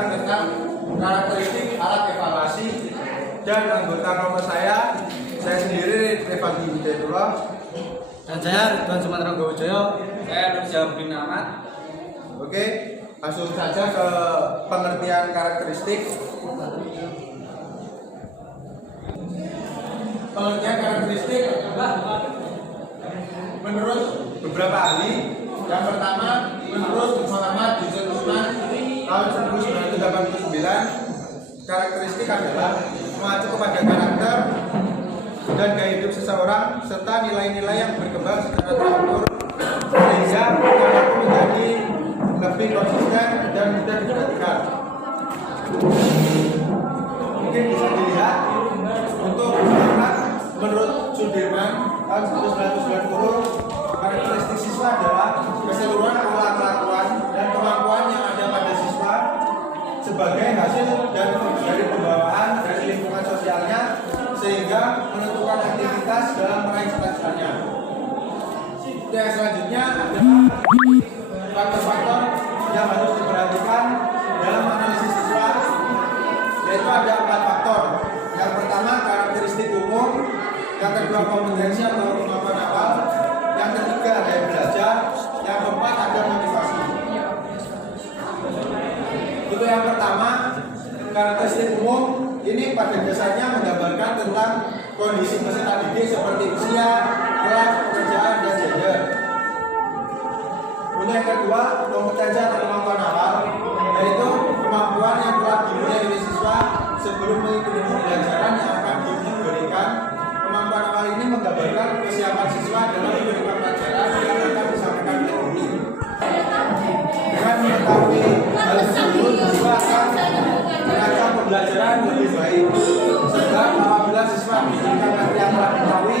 menjelaskan tentang karakteristik alat evaluasi, dan anggota kelompok saya sendiri Revandi Widayatullah, dan saya Ridwan Sumatera Gawijaya. Saya Nur Jabrin Ahmad. Oke, langsung saja ke pengertian karakteristik. Pengertian karakteristik menurut beberapa ahli. Yang pertama, menurut Muhammad Yusuf Usman tahun 1989, karakteristik adalah mengacu kepada karakter dan gaya hidup seseorang serta nilai-nilai yang berkembang secara teratur sehingga perilaku menjadi lebih konsisten dan mudah diperhatikan. Mungkin bisa dilihat untuk menurut Sudirman tahun 1990, karakteristik siswa adalah keseluruhan pola kelakuan dan kemampuan yang ada pada siswa sebagai hasil dari pembawaan dari lingkungan sosialnya sehingga menentukan aktivitas dalam meraih cita-citanya. Yang selanjutnya adalah faktor-faktor yang harus diperhatikan dalam analisis siswa, yaitu ada 4 faktor. Yang pertama, karakteristik umum. Yang kedua, kompetensi atau kemampuan hafal. Yang ketiga, daya belajar. Yang keempat, ada motivasi. Untuk yang pertama, karakteristik umum ini pada dasarnya menggambarkan tentang kondisi peserta didik seperti usia, kelas, pekerjaan, dan gender. Untuk yang kedua, kompetensi atau kemampuan hafal, yaitu kemampuan yang telah dimiliki oleh siswa sebelum mengikuti pembelajaran yang akan diberikan. Kemampuan hafal ini menggambarkan kesiapan siswa dalam memberikan pelajaran yang akan disampaikan oleh guru. Dengan mengetahui hal tersebut, siswa akan merancang pembelajaran lebih baik. Sebab apabila siswa diberikan materi yang telah diketahui,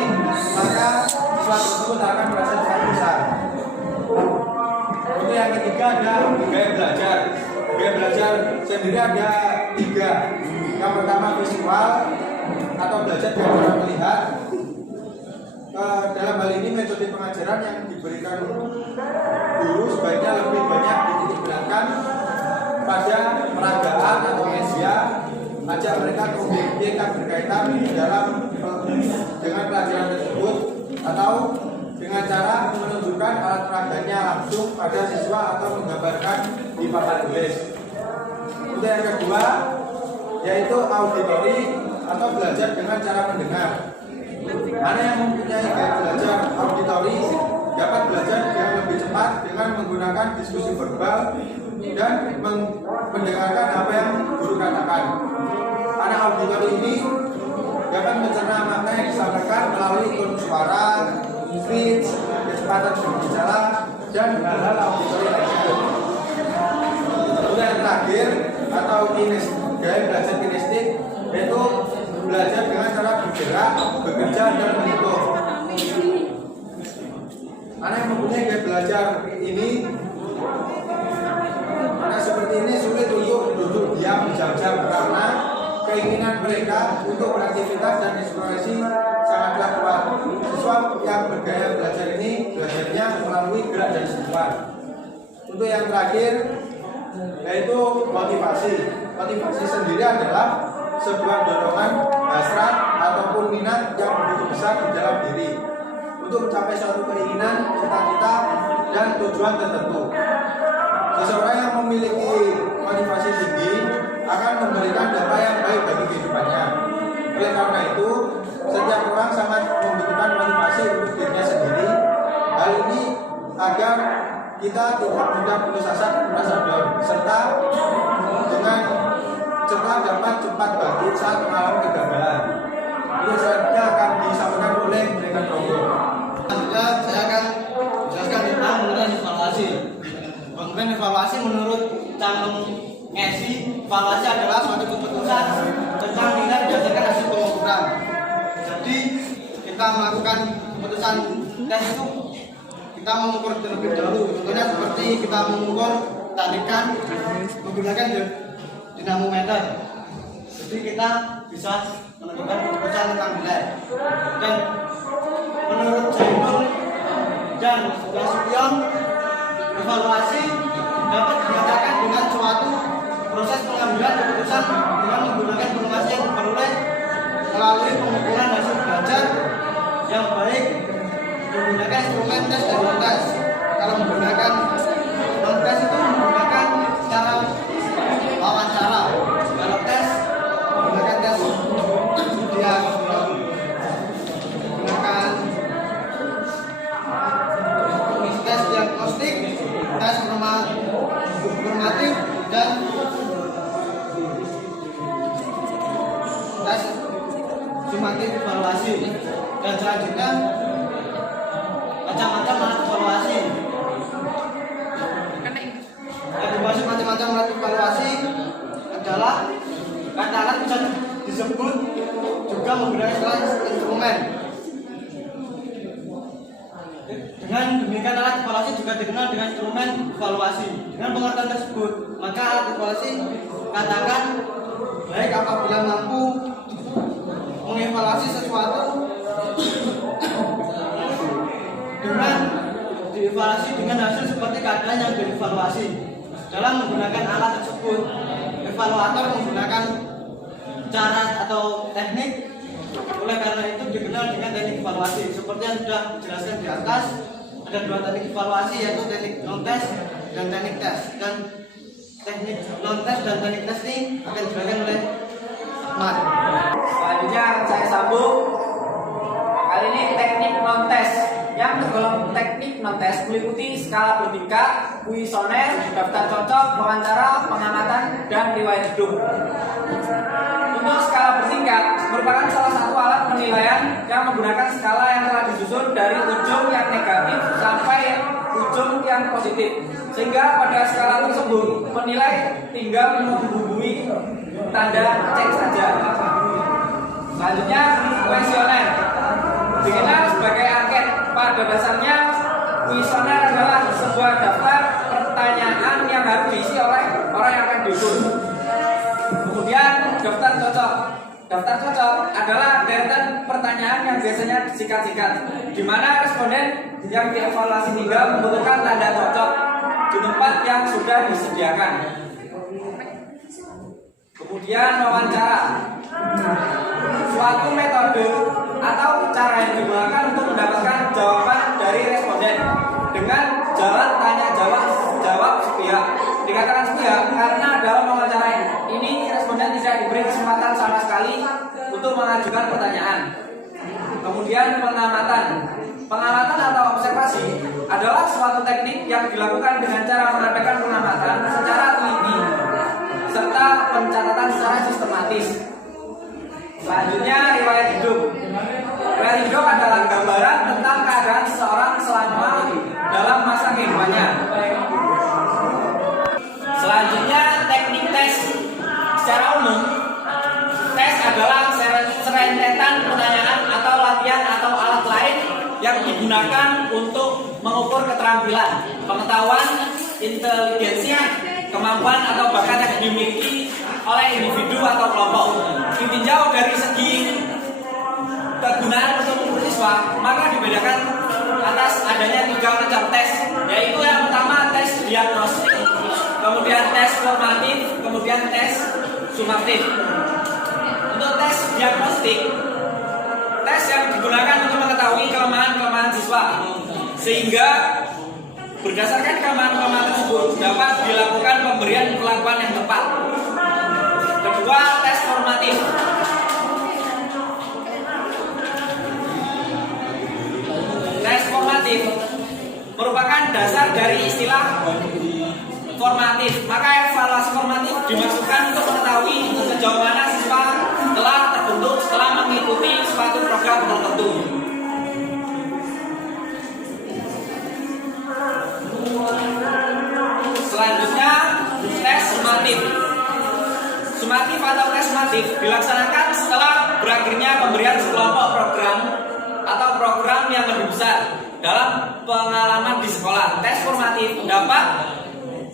maka siswa tersebut akan merasa sangat besar. Untuk yang ketiga ada gaya belajar. Gaya belajar sendiri ada 3. Yang pertama visual atau belajar dengan cara melihat. Dalam hal ini metode pengajaran yang diberikan guru sebaiknya lebih banyak dititik beratkan pada peragaan atau media, ajak mereka ke objek yang berkaitan dengan pelajaran tersebut, atau dengan cara menunjukkan alat peraganya langsung pada siswa atau menggambarkan di papan tulis. Untuk yang kedua, yaitu auditori atau belajar dengan cara mendengar. Mana yang mempunyai gaya belajar auditori dapat belajar dengan lebih cepat dengan menggunakan diskusi verbal dan mendengarkan apa yang guru katakan. Anak auditori ini dapat mencerna makna yang disampaikan melalui tone suara, pitch, kecepatan berbicara, dan hal-hal auditori lainnya. Untuk yang terakhir atau gaya belajar kinestik, yaitu belajar dengan cara bergerak, bekerja, dan menghitung. Anak yang mempunyai gaya belajar ini, anak seperti ini sulit untuk duduk diam berjam-jam karena keinginan mereka untuk beraktivitas dan eksplorasi sangatlah kuat. Siswa yang bergaya belajar ini belajarnya melalui gerak dan sentuhan. Untuk yang terakhir, yaitu motivasi. Motivasi sendiri adalah sebuah dorongan, hasrat, ataupun minat yang begitu besar di dalam diri untuk mencapai suatu keinginan, cita-cita, dan tujuan tertentu. Seseorang yang memiliki motivasi tinggi akan memberikan dampak yang baik bagi kehidupannya. Oleh karena itu, setiap orang sangat membutuhkan motivasi untuk dirinya sendiri. Hal ini agar kita tidak mudah putus asa dan merasa down, serta dapat cepat bangkit saat mengalami kegagalan. Ini selanjutnya akan disampaikan oleh mereka Progo. Selanjutnya saya akan menjelaskan tentang pengertian evaluasi. Pengertian evaluasi menurut Cangkem Ngesi, evaluasi adalah suatu keputusan tentang nilai berdasarkan hasil pengukuran. Jadi kita melakukan keputusan tes itu kita mengukur terlebih dahulu. Contohnya seperti kita mengukur tarikan menggunakan dinamometer. Jadi kita bisa menentukan keputusan tentang nilai. Dan menurut Jainul dan Nasution, evaluasi dapat dinyatakan dengan suatu proses pengambilan keputusan dengan menggunakan informasi yang diperoleh melalui pengukuran hasil belajar yang baik menggunakan instrumen tes dan non-tes. Kalau menggunakan non-tes itu menggunakan cara wawancara. Kalau tes menggunakan tes kemudian menggunakan tes diagnostik, tes formatif dan tes sumatif evaluasi. Dan selanjutnya macam-macam alat evaluasi. Yang dimaksud macam-macam alat evaluasi adalah kata alat bisa disebut juga menggunakan istilah instrumen. Dengan demikian alat evaluasi juga dikenal dengan instrumen evaluasi. Dengan pengertian tersebut, maka alat evaluasi katakan baik apabila mampu mengevaluasi sesuatu dengan dievaluasi dengan hasil seperti keadaan yang dievaluasi. Dalam menggunakan alat tersebut, evaluator menggunakan cara atau teknik. Oleh karena itu dikenal dengan teknik evaluasi. Seperti yang sudah dijelaskan di atas, ada dua teknik evaluasi, yaitu teknik non-tes dan teknik tes. Dan teknik non-tes dan teknik tes ini akan dijelaskan oleh Ahmad. Selanjutnya akan saya sambung. Kali ini teknik non-tes. Yang tergolong teknik non-tes meliputi skala bertingkat, kuesioner, daftar cocok, wawancara, pengamatan, dan riwayat hidup. Untuk skala bertingkat merupakan salah satu alat penilaian yang menggunakan skala yang telah disusun dari ujung yang negatif sampai ujung yang positif. Sehingga pada skala tersebut penilai tinggal menghubungi tanda cek saja. Selanjutnya kuesioner dikenal sebagai angket. Pada dasarnya kuesioner adalah sebuah daftar pertanyaan yang harus diisi oleh orang yang akan diukur. Kemudian daftar cocok. Daftar cocok adalah deretan pertanyaan yang biasanya disikat-sikat, di mana responden yang dievaluasi tinggal membutuhkan tanda cocok di tempat yang sudah disediakan. Kemudian wawancara, suatu metode atau cara yang digunakan untuk mendapatkan jawaban dari responden dengan jalan tanya jawab sepihak. Dikatakan sepihak karena dalam wawancara ini responden tidak diberi kesempatan sama sekali untuk mengajukan pertanyaan. Kemudian pengamatan. Pengamatan atau observasi adalah suatu teknik yang dilakukan dengan cara mengadakan pengamatan secara teliti serta pencatatan secara sistematis. Selanjutnya riwayat hidup. Riwayat hidup adalah gambaran tentang keadaan seseorang selama dalam masa kehidupannya. Selanjutnya teknik tes. Secara umum, tes adalah serentetan pertanyaan atau latihan atau alat lain yang digunakan untuk mengukur keterampilan, pengetahuan, inteligensi, kemampuan atau bakat yang dimiliki oleh individu atau kelompok. Ditinjau dari segi kegunaan untuk mengukur siswa, maka dibedakan atas adanya 3 macam tes, yaitu yang pertama tes diagnostik, kemudian tes formatif, kemudian tes sumatif. Untuk tes diagnostik, tes yang digunakan untuk mengetahui kelemahan-kelemahan siswa, sehingga berdasarkan kelemahan-kelemahan tersebut dapat dilakukan pemberian perlakuan yang tepat. Kedua, tes formatif. Tes formatif merupakan dasar dari istilah formatif. Maka evaluasi formatif dimaksudkan untuk mengetahui sejauh mana siswa telah terbentuk setelah mengikuti suatu program tertentu. Selanjutnya, tes sumatif. Sumatif atau tes sumatif dilaksanakan setelah berakhirnya pemberian sekelompok program atau program yang lebih besar dalam pengalaman di sekolah. Tes formatif dapat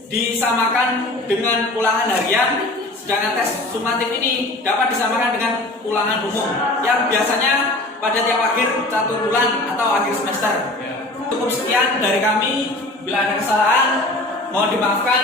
disamakan dengan ulangan harian, sedangkan tes sumatif ini dapat disamakan dengan ulangan umum yang biasanya pada tiap akhir 1 bulan atau akhir semester. Cukup sekian dari kami. Bila ada kesalahan, mohon dimaafkan.